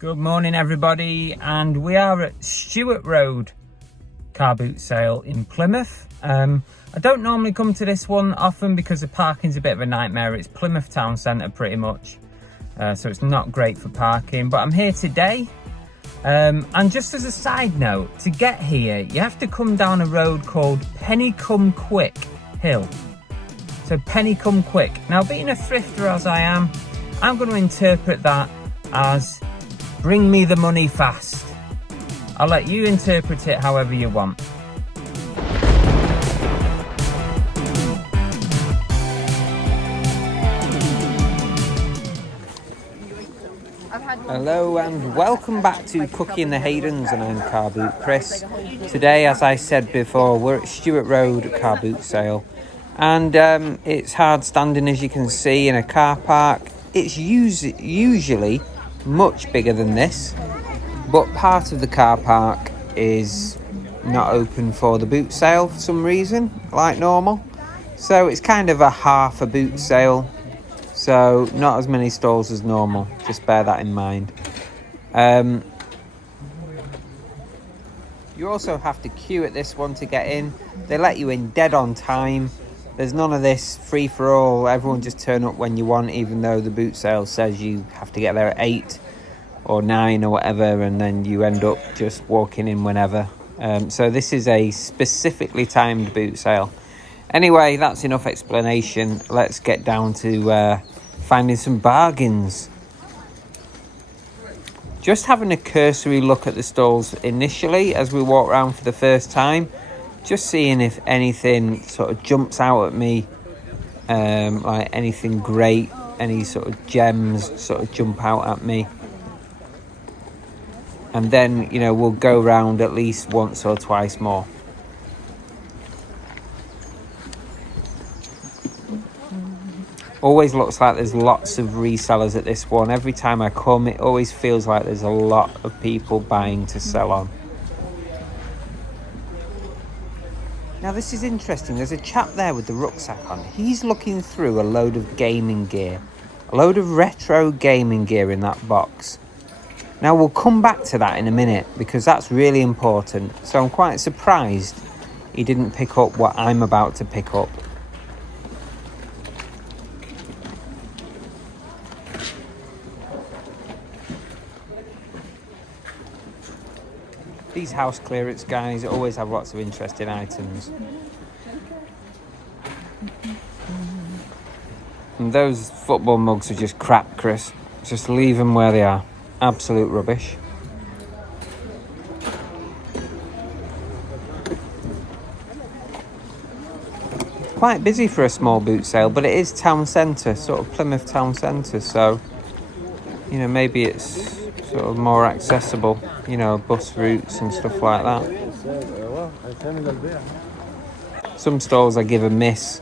Good morning everybody, and we are at Stuart Road car boot sale in Plymouth. I don't normally come to this one often because the parking's a bit of a nightmare. It's Plymouth town centre pretty much, so it's not great for parking, but I'm here today. And just as a side note, to get here you have to come down a road called Penny-cum-Quick Hill. So Penny-cum-Quick. Now, being a thrifter as I am, I'm going to interpret that as bring me the money fast. I'll let you interpret it however you want. Hello and welcome back to Cookie and the Haydens, and I'm Car Boot Chris. Today, as I said before, we're at Stuart Road car boot sale, and it's hard standing, as you can see, in a car park. It's usually much bigger than this, but part of the car park is not open for the boot sale for some reason, like normal. So it's kind of a half a boot sale, so not as many stalls as normal, just bear that in mind. You also have to queue at this one to get in. They let you in dead on time. There's none of this free for all, everyone just turn up when you want, even though the boot sale says you have to get there at 8 or 9 or whatever, and then you end up just walking in whenever. So this is a specifically timed boot sale. Anyway, that's enough explanation. Let's get down to finding some bargains. Just having a cursory look at the stalls initially as we walk around for the first time. Just seeing if anything sort of jumps out at me, like anything great, any sort of gems sort of jump out at me. And then, you know, we'll go round at least once or twice more. Always looks like there's lots of resellers at this one. Every time I come, it always feels like there's a lot of people buying to sell on. Now this is interesting, there's a chap there with the rucksack on. He's looking through a load of gaming gear. A load of retro gaming gear in that box. Now we'll come back to that in a minute because that's really important. So I'm quite surprised he didn't pick up what I'm about to pick up. These house clearance guys always have lots of interesting items. And those football mugs are just crap, Chris. Just leave them where they are. Absolute rubbish. It's quite busy for a small boot sale, but it is town centre, sort of Plymouth town centre, so, you know, maybe it's sort of more accessible, you know, bus routes and stuff like that. Some stalls I give a miss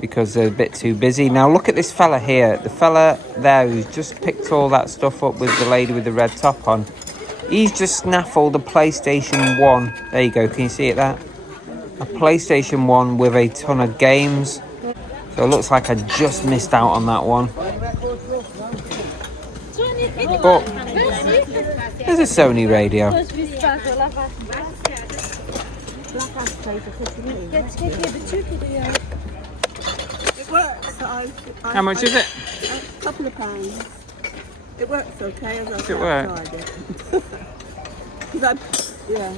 because they're a bit too busy. Now look at this fella here, the fella there who's just picked all that stuff up with the lady with the red top on. He's just snaffled a PlayStation 1. There you go, can you see it there? A PlayStation 1 with a ton of games. So it looks like I just missed out on that one. But there's a Sony radio. It works. How much is it? A couple of pounds. It works okay. Does it work? Yeah.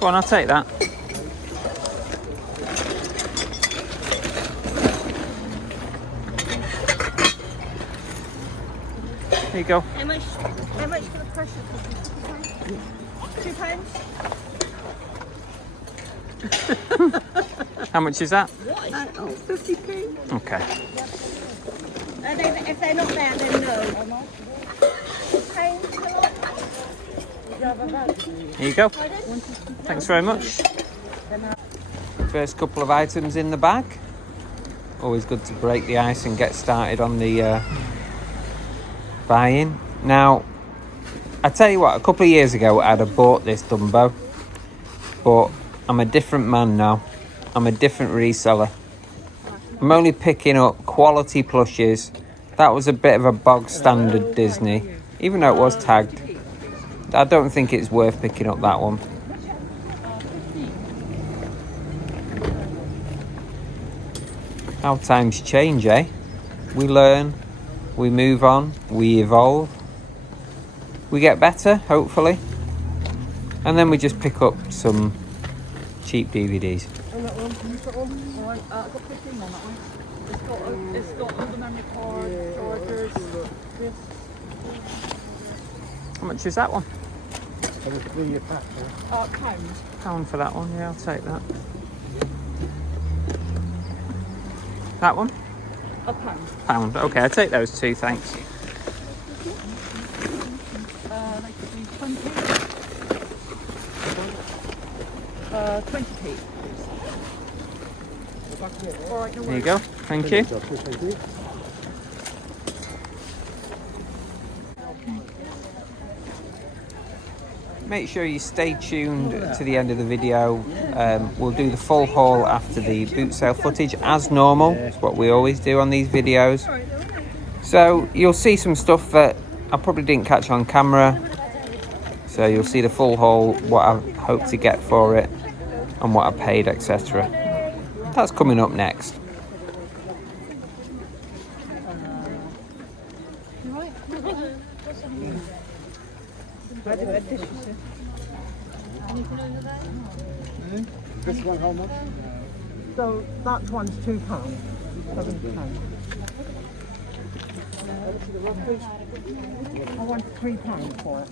Go on, I'll take that. There you go. How much for the pressure cooker? £2? How much is that? 50p. Okay. If they're not there, then no. Here you go. Thanks very much. First couple of items in the bag. Always good to break the ice and get started on the buying. Now, I tell you what, a couple of years ago I'd have bought this Dumbo, but I'm a different man now. I'm a different reseller. I'm only picking up quality plushes That was a bit of a bog standard Disney, even though it was tagged. I don't think it's worth picking up that one. How times change, eh? We learn, we move on, we evolve. We get better, hopefully. And then we just pick up some cheap DVDs. On that one, can you put one? Alright, I've got 15 on that one. It's got all the memory cards, chargers. Yes. How much is that one? Pound. £1 for that one, yeah, I'll take that. That one? £1. £1, okay, I'll take those two, thanks. They could be 20. 20p. Alright, no There you worries. go, thank you. Make sure you stay tuned to the end of the video. We'll do the full haul after the boot sale footage as normal. It's what we always do on these videos. So you'll see some stuff that I probably didn't catch on camera. So you'll see the full haul, what I hope to get for it and what I paid, etc. That's coming up next. This one, how much? So that one's £2. £7. I want £3 for it.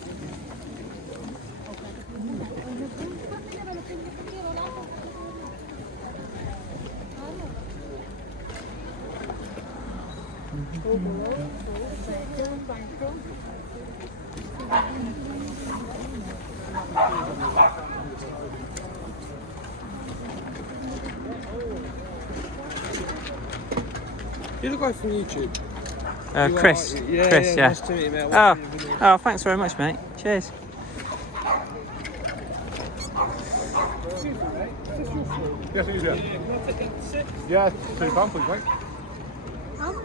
You're the guy from YouTube. Chris. Yeah, Chris, yeah. Nice to meet you, mate. Oh, thanks very much, mate. Cheers. Yes, it is, yeah. Yeah, £2, please, mate. £1.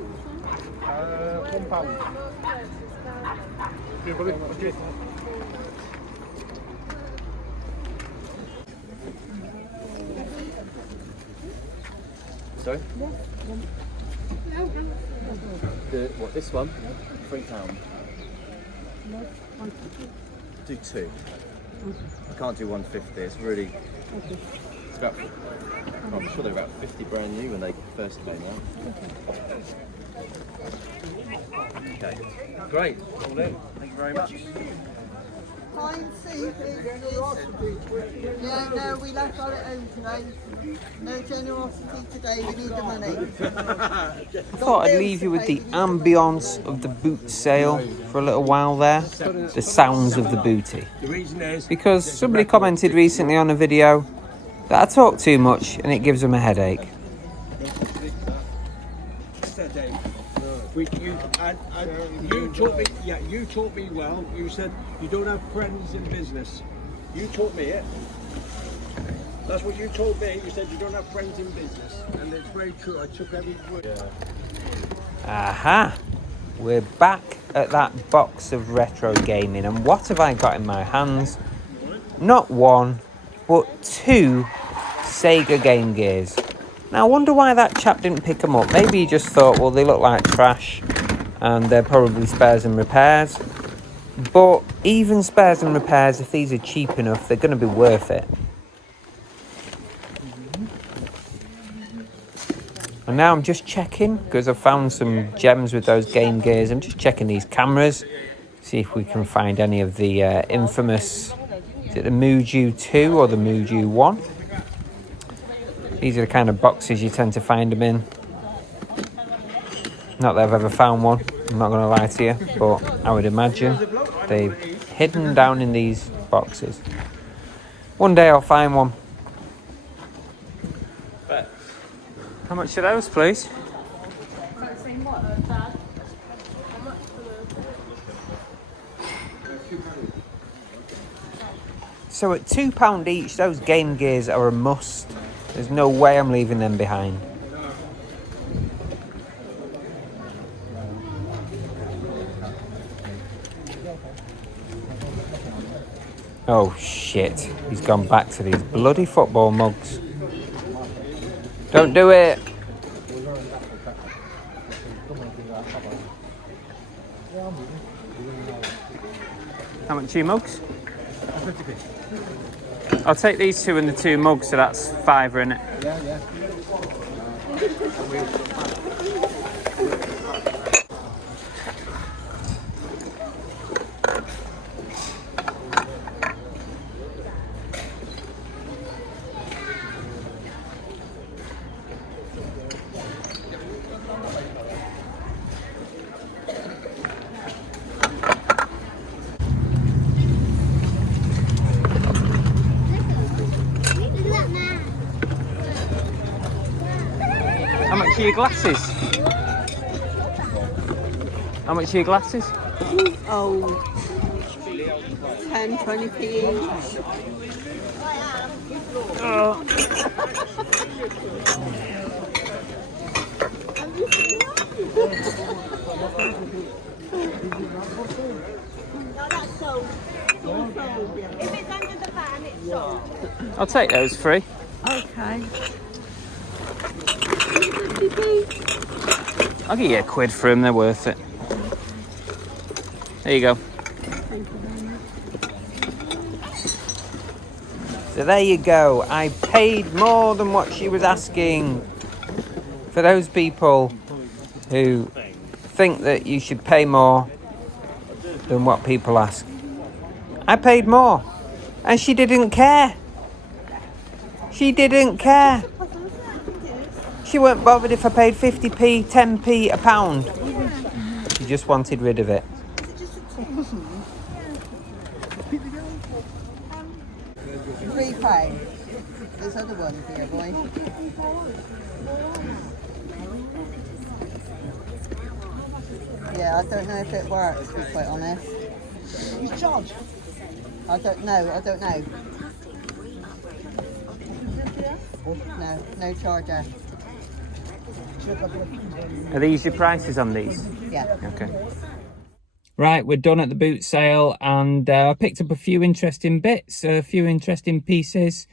Here, buddy. Okay. Sorry? What, this one? £3. Do 2. I can't do 150. It's really. It's about. I'm sure they're about 50 brand new when they first came out. Okay. Great. All in. Thank you very much. Fine, see, yeah, no, we left all at home tonight. No generosity today, we need the money. I thought I'd leave you with the ambience of the boot sale for a little while there. The sounds of the booty. Because somebody commented recently on a video that I talk too much and it gives them a headache. You taught me well. You said you don't have friends in business. You taught me it. That's what you told me. You said you don't have friends in business, and it's very true. I took every word. Aha! We're back at that box of retro gaming, and what have I got in my hands? Not one, but 2 Sega Game Gears. Now I wonder why that chap didn't pick them up. Maybe he just thought, well, they look like trash and they're probably spares and repairs. But even spares and repairs, if these are cheap enough, they're going to be worth it. And now I'm just checking, because I've found some gems with those Game Gears. I'm just checking these cameras, see if we can find any of the infamous, is it the Muju 2 or the Muju 1? These are the kind of boxes you tend to find them in. Not that I've ever found one, I'm not going to lie to you, but I would imagine they've hidden down in these boxes. One day I'll find one. How much are those, please? So at £2 each, those Game Gears are a must. There's no way I'm leaving them behind. Oh shit, he's gone back to these bloody football mugs. Don't do it! How much are your mugs? 50p. I'll take these two and the 2 mugs, so that's £5, innit? Yeah. How much are your glasses? How much are your glasses? Oh, 10, 20p each. Oh. I'll take those free. Okay. I'll give you a quid for them, they're worth it. There you go. So there you go. I paid more than what she was asking. For those people who think that you should pay more than what people ask, I paid more. And she didn't care. She didn't care. She weren't bothered if I paid 50p, 10p, a pound. She just wanted rid of it. £3. There's other ones here, boy. Yeah, I don't know if it works, to be quite honest. You charge? I don't know. No charger. Are these your prices on these? Yeah. Okay. Right, we're done at the boot sale, and I picked up a few interesting bits, a few interesting pieces.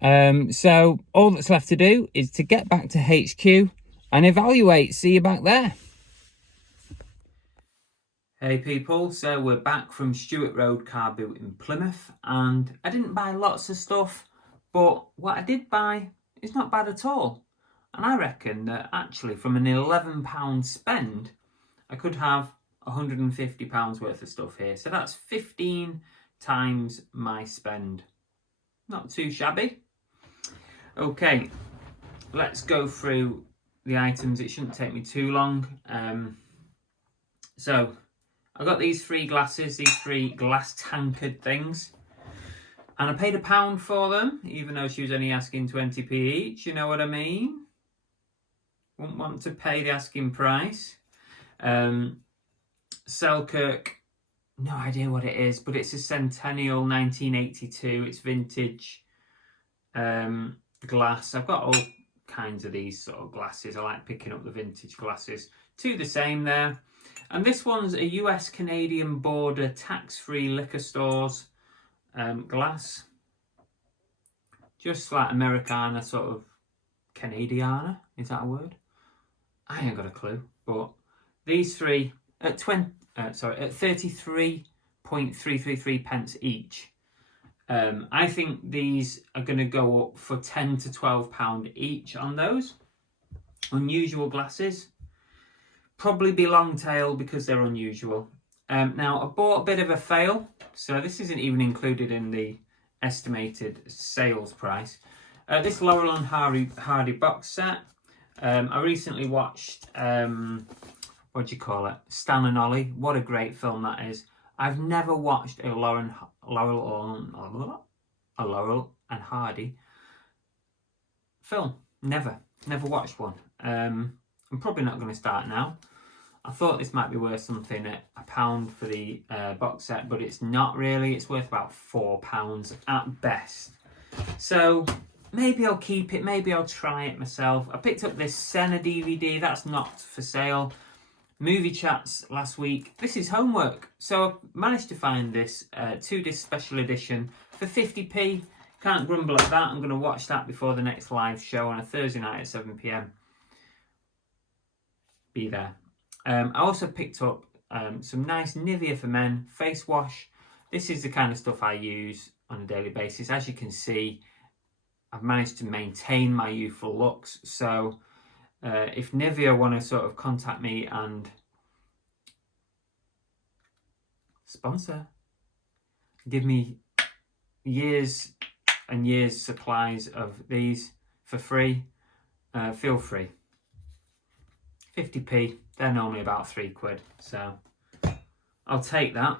So all that's left to do is to get back to HQ and evaluate. See you back there. Hey people, so we're back from Stuart Road Car Boot in Plymouth, and I didn't buy lots of stuff, but what I did buy is not bad at all. And I reckon that actually from an £11 spend, I could have £150 worth of stuff here. So that's 15 times my spend. Not too shabby. Okay, let's go through the items. It shouldn't take me too long. So I got these 3 glasses, these 3 glass tankard things. And I paid £1 for them, even though she was only asking 20p each, you know what I mean? Wouldn't want to pay the asking price. Selkirk, no idea what it is, but it's a Centennial 1982. It's vintage glass. I've got all kinds of these sort of glasses. I like picking up the vintage glasses. 2 the same there. And this one's a US-Canadian border tax-free liquor stores glass. Just like Americana, sort of Canadiana. Is that a word? I ain't got a clue. But these 3 at 33.333 pence each. I think these are going to go up for £10 to £12 each on those. Unusual glasses. Probably be long tail because they're unusual. Now, I bought a bit of a fail. So this isn't even included in the estimated sales price. This Laurel and Hardy box set. I recently watched, what do you call it? Stan and Ollie. What a great film that is. I've never watched a Laurel and Hardy film. Never watched one. I'm probably not going to start now. I thought this might be worth something at £1 for the box set, but it's not really. It's worth about £4 at best. So maybe I'll keep it. Maybe I'll try it myself. I picked up this Senna DVD. That's not for sale. movie chats last week. This is homework. So I managed to find this 2-disc special edition for 50p. Can't grumble at that. I'm going to watch that before the next live show on a Thursday night at 7 p.m. Be there. I also picked up some nice Nivea for Men face wash. This is the kind of stuff I use on a daily basis. As you can see, I've managed to maintain my youthful looks. So if Nivea want to sort of contact me and sponsor, give me years and years supplies of these for free, feel free. 50p, they're normally about £3, so I'll take that.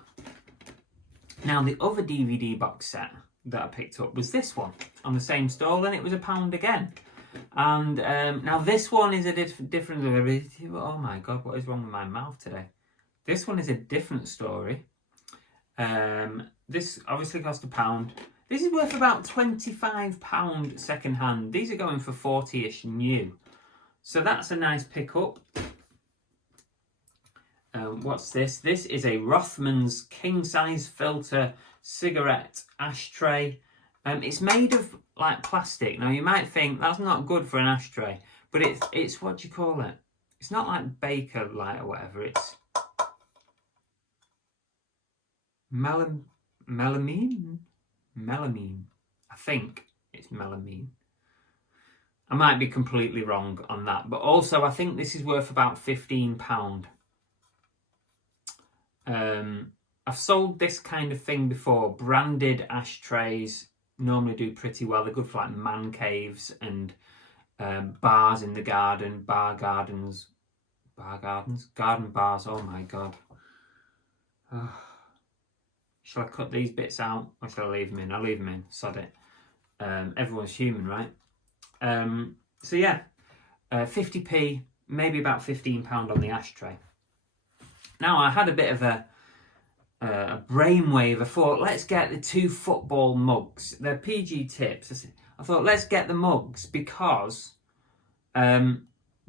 Now the other DVD box set that I picked up was this one on the same stall, and it was £1 again. And now this one is a different. Oh my god, what is wrong with my mouth today? This one is a different story. This obviously cost £1. This is worth about £25 second hand. These are going for 40ish new. So that's a nice pickup. What's this? This is a Rothmans king size filter cigarette ashtray. It's made of like plastic. Now you might think that's not good for an ashtray, but it's what do you call it? It's not like Baker Light or whatever. It's melamine. I think it's melamine. I might be completely wrong on that, but also I think this is worth about £15. I've sold this kind of thing before. Branded ashtrays normally do pretty well. They're good for like man caves and bars in the garden, garden bars. Oh my god. Shall I cut these bits out or shall I leave them in? I'll leave them in, sod it. Everyone's human, right? So yeah, 50p, maybe about £15 on the ashtray. Now I had a bit of a brainwave. I thought, let's get the 2 football mugs. They're PG tips. I thought, let's get the mugs because the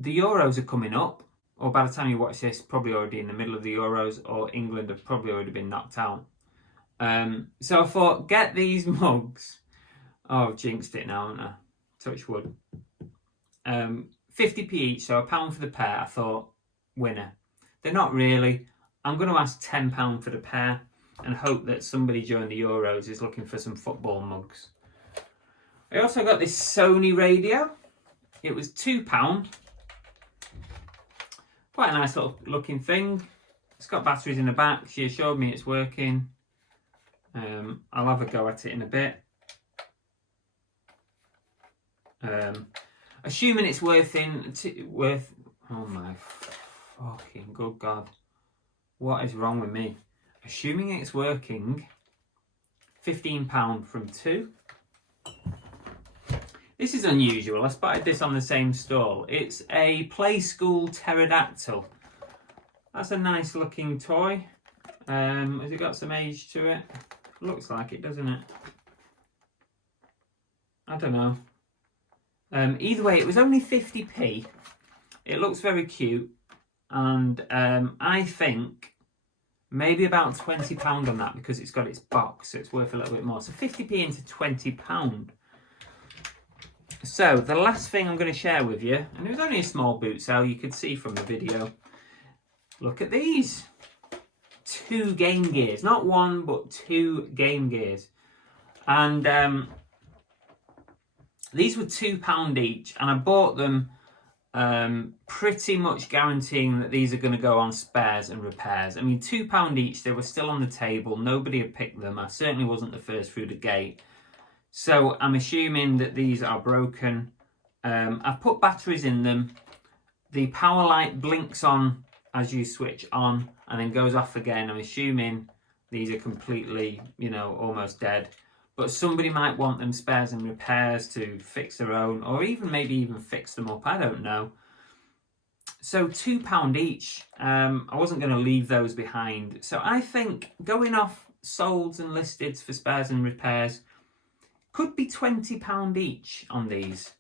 Euros are coming up. Or by the time you watch this, probably already in the middle of the Euros, or England have probably already been knocked out. So I thought, get these mugs. Oh, I've jinxed it now, haven't I? Touch wood. 50p each, so £1 for the pair. I thought, winner. They're not really. I'm going to ask £10 for the pair and hope that somebody during the Euros is looking for some football mugs. I also got this Sony radio. It was £2. Quite a nice little looking thing. It's got batteries in the back. She assured me it's working. I'll have a go at it in a bit. Assuming it's worth. Oh my fucking good god! What is wrong with me? Assuming it's working. £15 from 2. This is unusual. I spotted this on the same stall. It's a Play School pterodactyl. That's a nice looking toy. Has it got some age to it? Looks like it, doesn't it? I don't know. Either way, it was only 50p. It looks very cute. And I think maybe about £20 on that because it's got its box, so it's worth a little bit more. So 50p into £20. So the last thing I'm going to share with you, and it was only a small boot sale, you could see from the video. Look at these. 2 Game Gears. Not 1, but 2 Game Gears. And these were £2 each, and I bought them pretty much guaranteeing that these are going to go on spares and repairs. I mean, £2 each, they were still on the table. Nobody had picked them. I certainly wasn't the first through the gate. So I'm assuming that these are broken. I've put batteries in them. The power light blinks on as you switch on and then goes off again. I'm assuming these are completely, almost dead. But somebody might want them spares and repairs to fix their own, or maybe even fix them up. I don't know. So £2 each. I wasn't going to leave those behind. So I think going off solds and listeds for spares and repairs could be £20 each on these.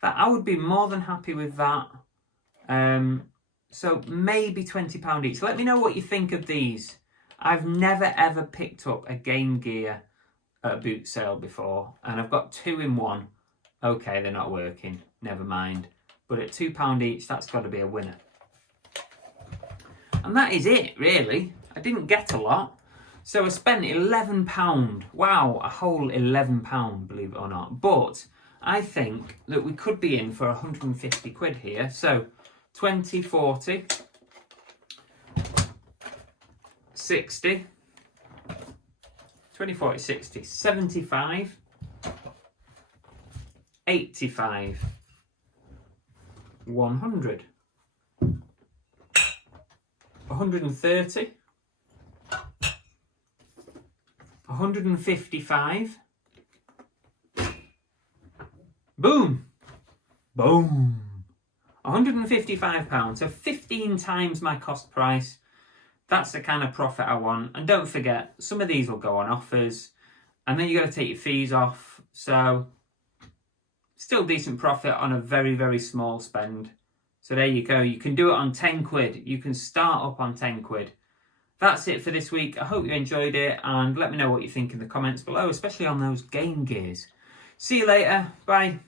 That I would be more than happy with that. So maybe £20 each. Let me know what you think of these. I've never ever picked up a Game Gear at a boot sale before, and I've got 2 in one. Okay, they're not working, never mind. But at £2 each, that's got to be a winner. And that is it, really. I didn't get a lot. So I spent £11. Wow, a whole £11, believe it or not. But I think that we could be in for 150 quid here. So 20, 40, 60, 20, 40, 60, 75, 85, 100, 130, 155, boom, boom, £155, so 15 times my cost price. That's the kind of profit I want. And don't forget, some of these will go on offers, and then you got to take your fees off. So still decent profit on a very, very small spend. So there you go. You can do it on 10 quid. You can start up on 10 quid. That's it for this week. I hope you enjoyed it, and let me know what you think in the comments below, especially on those Game Gears. See you later. Bye.